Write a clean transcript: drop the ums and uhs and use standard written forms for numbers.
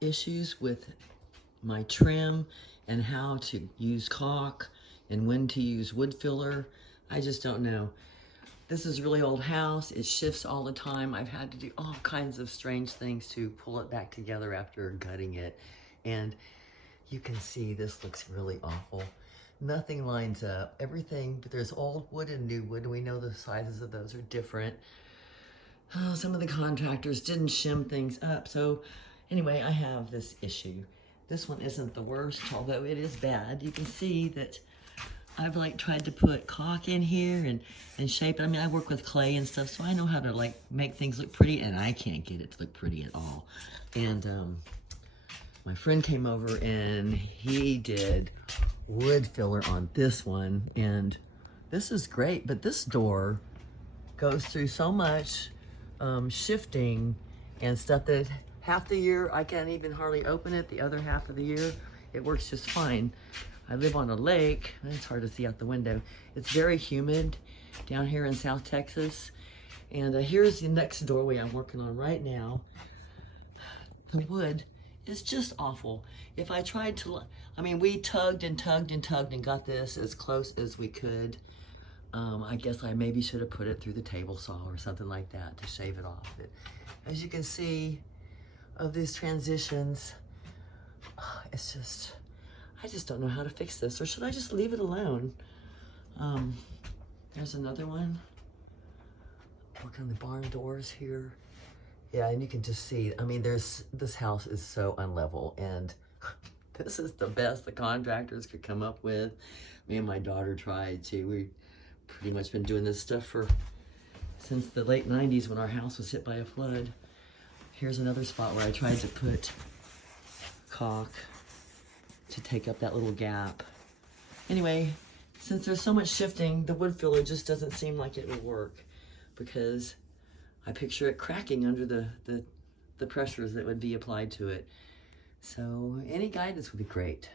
issues with my trim and how to use caulk and when to use wood filler. I just don't know. This is a really old house. It shifts all the time. I've had to do all kinds of strange things to pull it back together after gutting it. And you can see this looks really awful. Nothing lines up. Everything, but there's old wood and new wood, and we know the sizes of those are different. Oh, some of the contractors didn't shim things up. So anyway, I have this issue. This one isn't the worst, although it is bad. You can see that I've like tried to put caulk in here and shape it. I mean, I work with clay and stuff, so I know how to like make things look pretty, and I can't get it to look pretty at all. And my friend came over and he did wood filler on this one, and this is great, but this door goes through so much shifting and stuff that half the year I can't even hardly open it. The other half of the year, it works just fine. I live on a lake. It's hard to see out the window. It's very humid down here in South Texas. And here's the next doorway I'm working on right now. The wood is just awful. If I tried to, I mean, we tugged and tugged and tugged and got this as close as we could. I guess I maybe should have put it through the table saw or something like that to shave it off. But as you can see, of these transitions, it's just, I just don't know how to fix this. Or should I just leave it alone? There's another one. Working on the barn doors here. Yeah, and you can just see, I mean, this house is so unlevel, and this is the best the contractors could come up with. Me and my daughter tried to. We pretty much been doing this stuff since the late 90s when our house was hit by a flood. Here's another spot where I tried to put caulk to take up that little gap. Anyway, since there's so much shifting, the wood filler just doesn't seem like it will work, because I picture it cracking under the pressures that would be applied to it. So any guidance would be great.